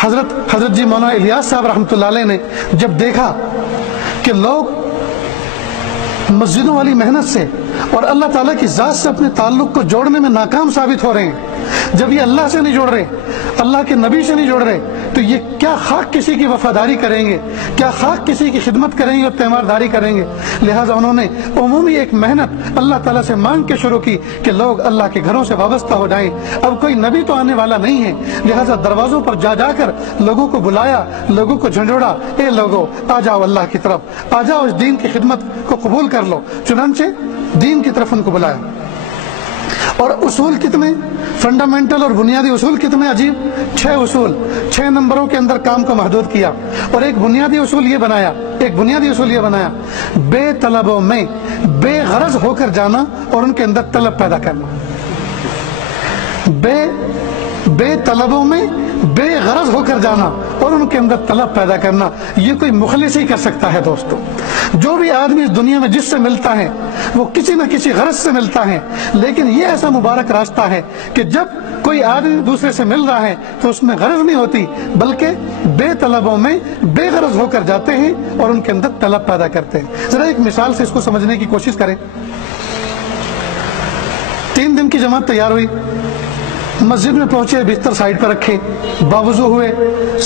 حضرت جی مولانا الیاس صاحب رحمۃ اللہ علیہ نے جب دیکھا کہ لوگ مسجدوں والی محنت سے اور اللہ تعالیٰ کی ذات سے اپنے تعلق کو جوڑنے میں ناکام ثابت ہو رہے ہیں، جب یہ اللہ سے نہیں جوڑ رہے، اللہ کے نبی سے نہیں جوڑ رہے، تو یہ کیا خاک کسی کی وفاداری کریں گے، کیا خاک کسی کی خدمت کریں گے اور تیمارداری کریں گے؟ لہٰذا انہوں نے عمومی ایک محنت اللہ تعالیٰ سے مانگ کے شروع کی کہ لوگ اللہ کے گھروں سے وابستہ ہو جائیں۔ اب کوئی نبی تو آنے والا نہیں ہے، لہٰذا دروازوں پر جا جا کر لوگوں کو بلایا، لوگوں کو جھنجھوڑا، اے لوگو آ جاؤ اللہ کی طرف، آ جاؤ اس دین کی خدمت کو قبول کر لو۔ چنانچہ دین کی طرف ان کو بلایا۔ اور اصول کتنے فنڈامنٹل اور بنیادی اصول کتنے عجیب، 6 اصول، 6 نمبروں کے اندر کام کو محدود کیا۔ اور ایک بنیادی اصول یہ بنایا، بے طلبوں میں بے غرض ہو کر جانا اور ان کے اندر طلب پیدا کرنا۔ بے طلبوں میں بے غرض ہو کر جانا اور ان کے اندر طلب پیدا کرنا، یہ کوئی مخلص ہی کر سکتا ہے۔ دوستو، جو بھی آدمی اس دنیا میں جس سے ملتا ہے وہ کسی نہ کسی غرض سے ملتا ہے، لیکن یہ ایسا مبارک راستہ ہے کہ جب کوئی آدمی دوسرے سے مل رہا ہے تو اس میں غرض نہیں ہوتی، بلکہ بے طلبوں میں بے غرض ہو کر جاتے ہیں اور ان کے اندر طلب پیدا کرتے ہیں۔ ذرا ایک مثال سے اس کو سمجھنے کی کوشش کریں۔ 3 دن کی جماعت تیار ہوئی، مسجد میں پہنچے، بستر سائیڈ پر رکھے، باوضو ہوئے،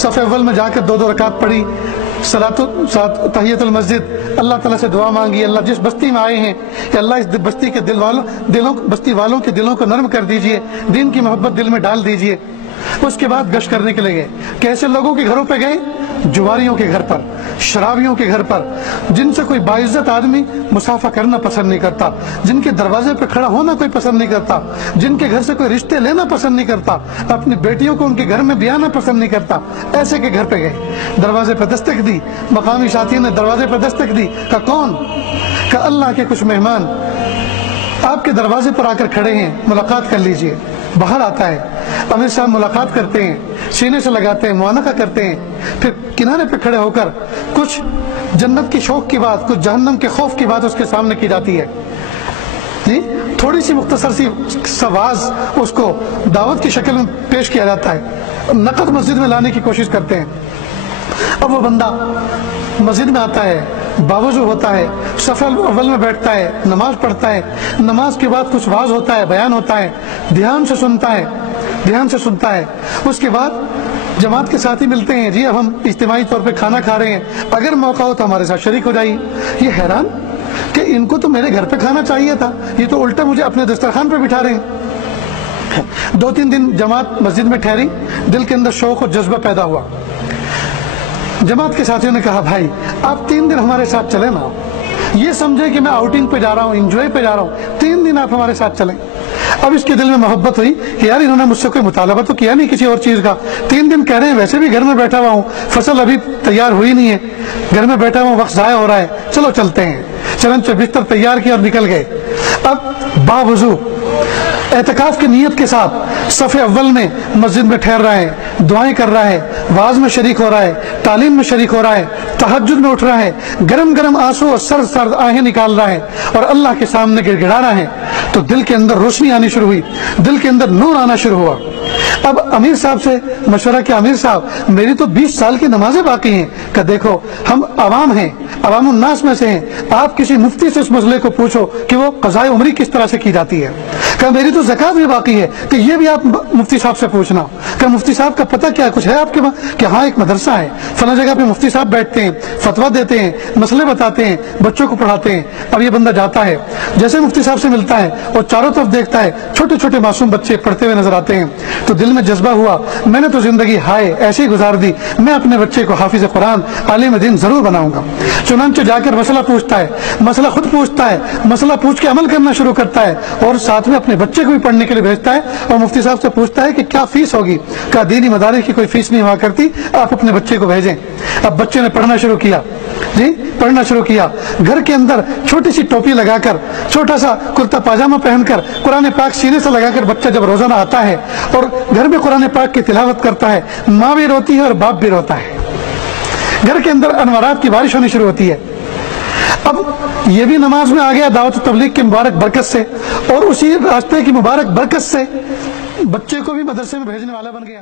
صف اول میں جا کر 2 رکعت پڑھی، تحیت المسجد، اللہ تعالیٰ سے دعا مانگی، اللہ جس بستی میں آئے ہیں کہ اللہ اس بستی والوں کے دلوں کو نرم کر دیجئے، دین کی محبت دل میں ڈال دیجئے۔ اس کے بعد گشت کرنے کے لیے گئے۔ کیسے لوگوں کے گھروں پہ گئے؟ جواریوں کے گھر پر، شرابیوں کے گھر پر، جن سے کوئی باعزت آدمی مسافہ کرنا پسند نہیں کرتا، جن کے دروازے پہ کھڑا ہونا کوئی پسند نہیں کرتا، جن کے گھر سے کوئی رشتے لینا پسند نہیں کرتا، اپنی بیٹیوں کو ان کے گھر میں بیانا پسند نہیں کرتا، ایسے کے گھر پہ گئے، دروازے پہ دستک دی، مقامی ساتھی نے دروازے پہ دستک دی، کہا کون؟ کہا اللہ کے کچھ مہمان آپ کے دروازے پر آ کر کھڑے ہیں، ملاقات کر لیجئے۔ باہر آتا ہے، امیر صاحب ملاقات کرتے ہیں، سینے سے لگاتے ہیں، معانقہ کرتے ہیں، پھر کنارے پہ کھڑے ہو کر کچھ جنت کی شوق کی بات، کچھ جہنم کے خوف کی بات اس کے سامنے کی جاتی ہے، جی تھوڑی سی مختصر سی سواز اس کو دعوت کی شکل میں پیش کیا جاتا ہے، نقد مسجد میں لانے کی کوشش کرتے ہیں۔ اب وہ بندہ مسجد میں آتا ہے، باوضو ہوتا ہے، صف اول میں بیٹھتا ہے، نماز پڑھتا ہے، نماز کے بعد کچھ واعظ ہوتا ہے، بیان ہوتا ہے، دھیان سے سنتا ہے۔ اس کے بعد جماعت کے ساتھی ملتے ہیں، جی اب ہم اجتماعی طور پہ کھانا کھا رہے ہیں، اگر موقع ہو تو ہمارے ساتھ شریک ہو جائیے۔ یہ حیران کہ ان کو تو میرے گھر پہ کھانا چاہیے تھا، یہ تو الٹا مجھے اپنے دسترخوان پہ بٹھا رہے ہیں۔ 2-3 دن جماعت مسجد میں ٹھہری، دل کے اندر شوق اور جذبہ پیدا ہوا۔ جماعت کے ساتھیوں نے کہا بھائی آپ 3 دن ہمارے ساتھ چلیں نا، یہ سمجھے کہ میں آؤٹنگ پہ جا رہا ہوں، انجوائے پہ جا رہا ہوں، 3 دن آپ ہمارے ساتھ چلیں۔ اب اس کے دل میں محبت ہوئی کہ یار انہوں نے مجھ سے کوئی مطالبہ تو کیا نہیں کسی اور چیز کا، 3 دن کہہ رہے ہیں، ویسے بھی گھر میں بیٹھا ہوا ہوں، فصل ابھی تیار ہوئی نہیں ہے، گھر میں بیٹھا ہوا وقت ضائع ہو رہا ہے، چلو چلتے ہیں۔ چنانچہ بستر تیار کیا اور نکل گئے۔ اب باوضو اعتکاف کی نیت کے ساتھ صف اول میں مسجد میں ٹھہر رہا ہے، دعائیں کر رہا ہے، واعظ میں شریک ہو رہا ہے، تعلیم میں شریک ہو رہا ہے، تہجد میں اٹھ رہا ہے، گرم گرم آنسو اور سرد آہیں نکال رہا ہے اور اللہ کے سامنے گڑ گڑا رہا ہے، تو دل کے اندر روشنی آنی شروع ہوئی، دل کے اندر نور آنا شروع ہوا۔ اب امیر صاحب سے مشورہ کیا، امیر صاحب میری تو 20 سال کی نمازیں باقی ہیں، کہ دیکھو ہم عوام ہیں، عوام الناس میں سے ہیں، آپ کسی مفتی سے اس مسئلے کو پوچھو کہ وہ قضاء عمری کس طرح سے کی جاتی ہے، کہ میری تو زکوٰۃ بھی باقی ہے، کہ یہ بھی آپ مفتی صاحب سے پوچھنا، کہ مفتی صاحب کا پتہ کیا ہے، کچھ ہے آپ کے پاس؟ کہ ہاں ایک مدرسہ ہے، فلاں جگہ پہ مفتی صاحب بیٹھتے ہیں، فتویٰ دیتے ہیں، مسئلے بتاتے ہیں، بچوں کو پڑھاتے ہیں۔ اب یہ بندہ جاتا ہے، جیسے مفتی صاحب سے ملتا ہے اور چاروں طرف دیکھتا ہے، چھوٹے چھوٹے معصوم بچے پڑھتے ہوئے نظر آتے ہیں، تو دل میں جذبہ ہوا، میں نے تو زندگی ہائے ایسے ہی گزار دی، میں اپنے بچے کو حافظ قرآن عالم دین ضرور بناؤں گا۔ چنانچہ جا کر مسئلہ پوچھتا ہے، مسئلہ خود پوچھتا ہے، مسئلہ پوچھ کے عمل کرنا شروع کرتا ہے اور ساتھ میں اپنے بچے کو بھی پڑھنے کے لیے بھیجتا ہے اور مفتی صاحب سے پوچھتا ہے کہ کیا فیس ہوگی؟ کہا دینی مدارس کی کوئی فیس نہیں ہوا کرتی، آپ اپنے بچے کو بھیجیں۔ اب بچے نے پڑھنا شروع کیا، پڑھنا شروع کیا، گھر کے اندر چھوٹی سی ٹوپی لگا کر، چھوٹا سا کرتا پاجامہ پہن کر، قرآن پاک سینے سے لگا کر بچہ جب روزانہ آتا ہے اور گھر میں قرآن پاک کی تلاوت کرتا ہے، ماں بھی روتی ہے اور باپ بھی روتا ہے، گھر کے اندر انوارات کی بارش ہونی شروع ہوتی ہے۔ اب یہ بھی نماز میں آ گیا دعوت و تبلیغ کی مبارک برکت سے، اور اسی راستے کی مبارک برکت سے بچے کو بھی مدرسے میں بھیجنے والا بن گیا۔